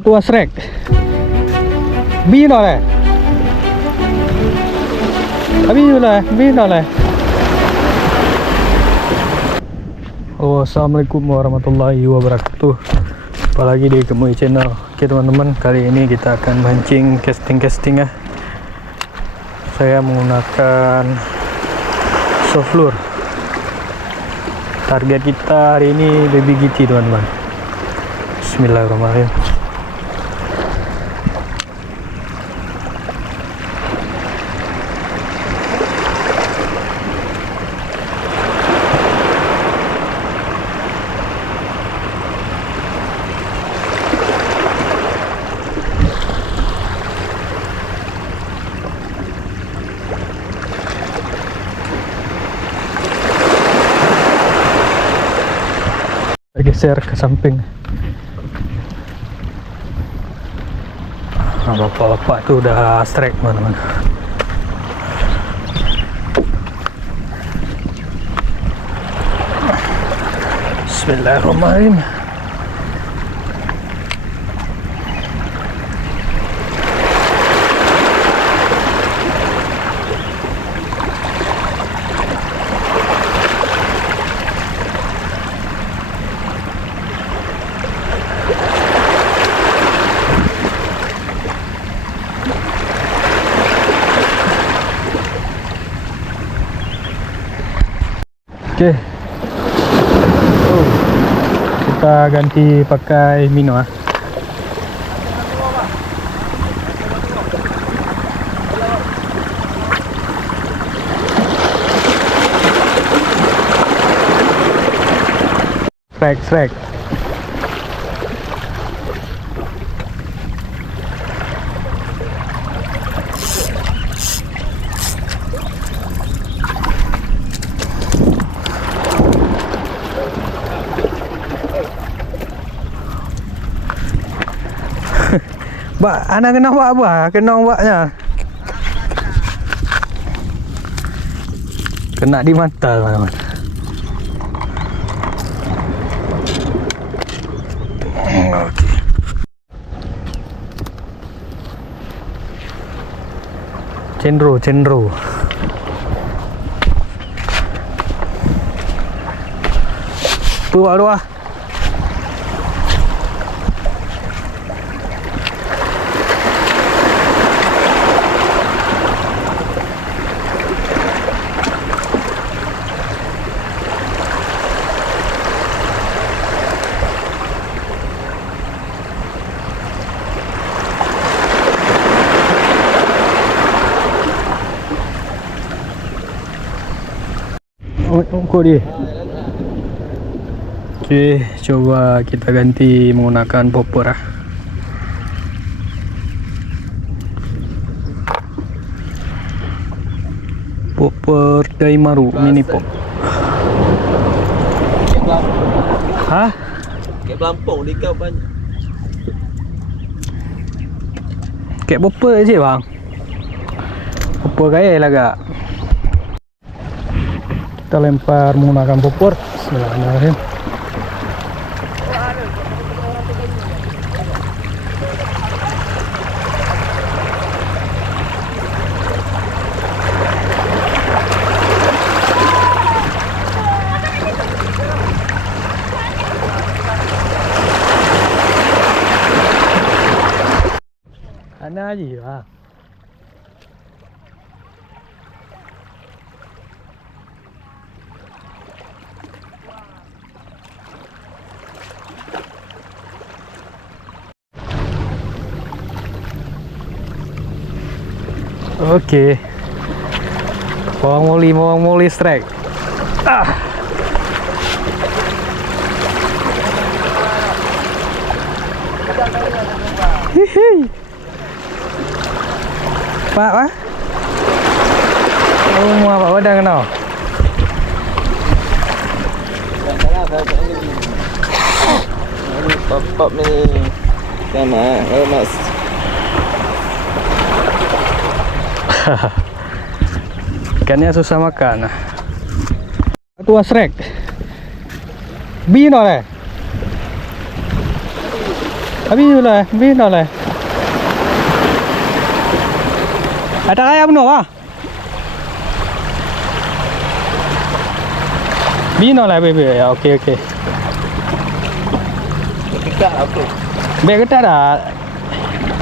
Tua Shrek. Bin oleh. Bin oleh. Oh, assalamualaikum warahmatullahi wabarakatuh. Apalagi di Kemui Channel. Oke teman-teman, kali ini kita akan mancing casting ya. Saya menggunakan soft lure. Target kita hari ini baby GT teman-teman. Bismillahirrahmanirrahim. Geser ke samping. Nah, bapak-bapak tuh udah strike teman-teman. Bismillahirrahmanirrahim. Oke. Oh, kita ganti pakai Mino ah. Strike. Mbak, anak kena buat apa? Kena buatnya. Kena di mata, teman-teman. Oke. Cendro. Tuh, aduh. Kok dia? Oke, coba kita ganti menggunakan popper ah. Popper Daimaru mini pop. Hah? Kayak pelampung di kau banyak. Kayak popper aja bang. Popper kaya lah gak? Kita lempar menggunakan popper. Bismillahirrahmanirrahim. Ana aja ya. Oke. Mawang moli strike. Hihi. Pak. Oh, mau apa wadang kena? Pop ni. Sama, mas. Ikannya susah makan. Tua Shrek. Bin oleh. Habis dah lah. Ada kaya penuh ah. Bino lah bebe. Ya okey. Dekat apa? Beg ketat dah.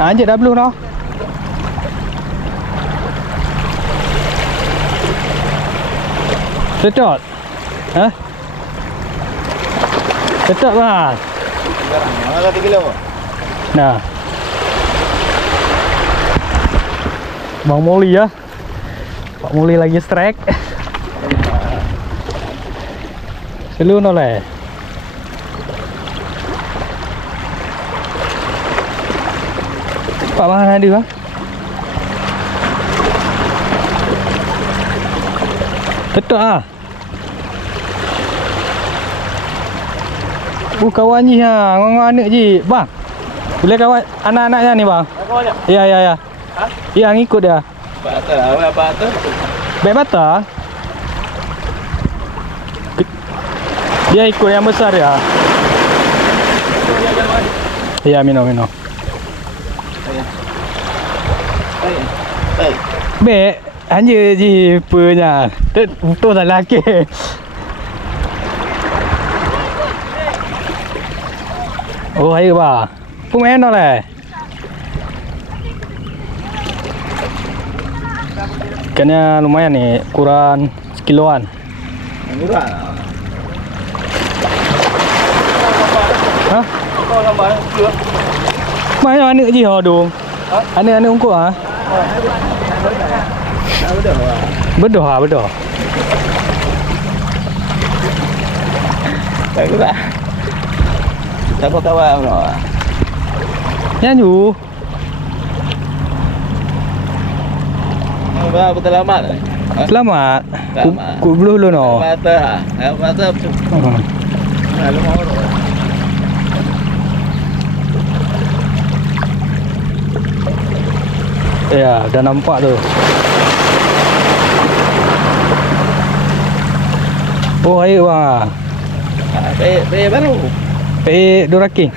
Anjir dah belum dah. Sedot. Ha? Sedot bah. Sekarang mana 3 kilo? Nah. Bang Moli ya. Pak Moli lagi strike. Selu noleh. Pak mana dia bang? Betul ah. Kawan ni ha, ngong anak je. Bang. Boleh kawan anak-anaknya ni bang? Kawannya? Ya. Ha? Ya ngikut dia. Apa tu? Baik bata. Dia ikut yang besar ya. Ya minum. Baik, hanya je punya. Betul tak laki. Oh, ayo ba. Pemain dah lah. Ikannya lumayan nih, ukuran sekiloan. Murah. Hah? Kau gambar chưa? Mana anak je ha dong. Anak ungkuk ah. Bedoh. Baik tak? Siapa kawan kau? Nyanyu. Apa terlambat? Selamat. Selamat. Ku belum lu no. Mata. Lalu mau. Ya, dah nampak tu. Oh, ayo bang. Baru. Duraking.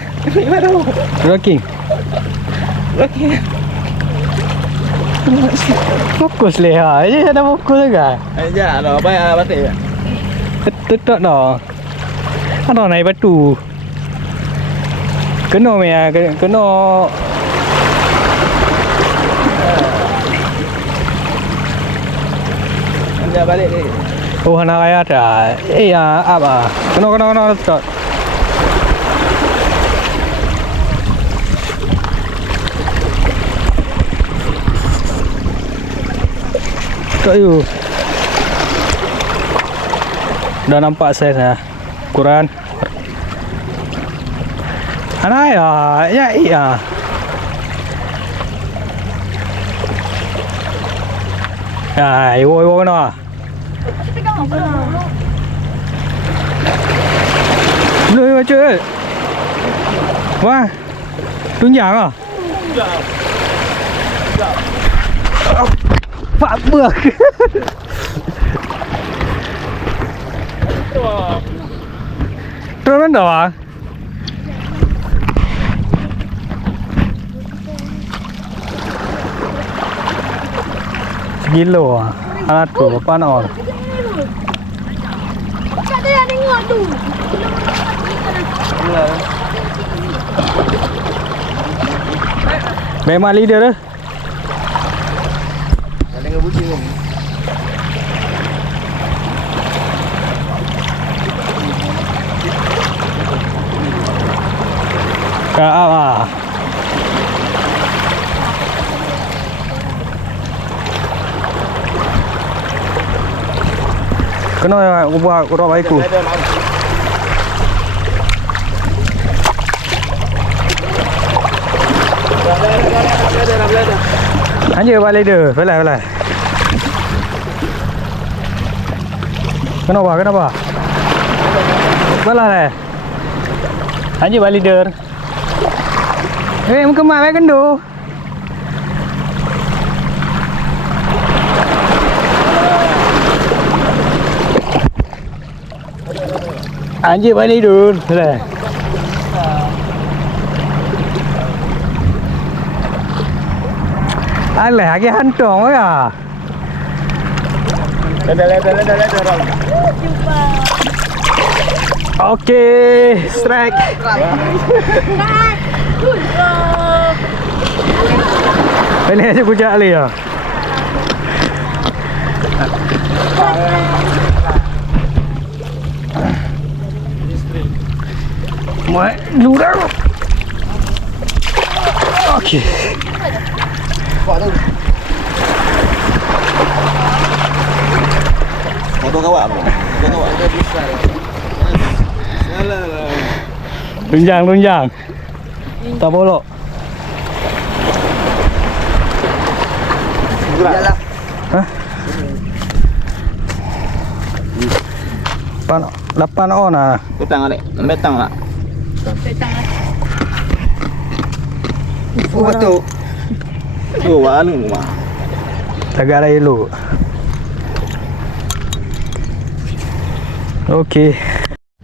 Baru. Duraking. Okey. Fokus leha. Je ada fokus juga. Ya, dah bayar batik. Tetap dah. Ada naik batu. Kena mea, kena. Anda balik ni. Oh, nak raya dah. Ya, apa? Kena tetap. Tak you. Dah nampak saiz dah. Ukuran. Anak ya. Ya, iwo mana? Belum baca. Wah. Tunjang ah. Pak bak. Terus mana bang? Sekilo ah. Alat tu berapa nak? Kat dia tengok tu. Memang leader dah. Dengan budi ni. Kak ah. Kena buat kurang baik tu. Hanya balik dia. Belai. Kenapa? Belai. Hanya balik dia. Muka mak baik kendu. Anjir balik dulu. Belai. Alah, lagi hantong ya. Dah. Oke, strike. Ini aja puncak ali ya. Mai lurang. Oke. Motor kawak bro. Motor besar. Salah. Lunjang. Tak bolok. Jalan. Hah? Lapan on ah. Petang ni. Petang lah. Oh betul. Tu anu mah. Tagak lagi dulu. Okey.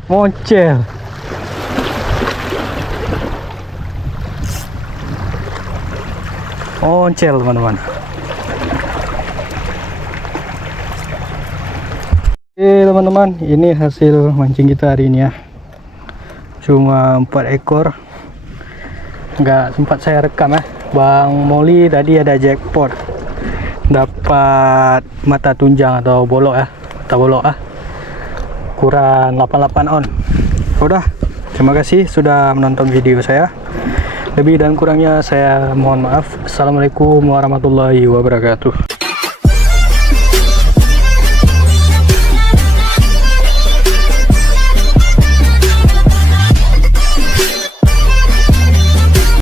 Moncel. Moncel teman-teman. Oke teman-teman, ini hasil mancing kita hari ini ya. Cuma 4 ekor. Nggak sempat saya rekam ya. Bang Moli tadi ada jackpot. Dapat mata tunjang atau bolok ya. Tak bolok ah. Ukuran 88 on. Udah, terima kasih sudah menonton video saya. Lebih dan kurangnya saya mohon maaf. Assalamualaikum warahmatullahi wabarakatuh.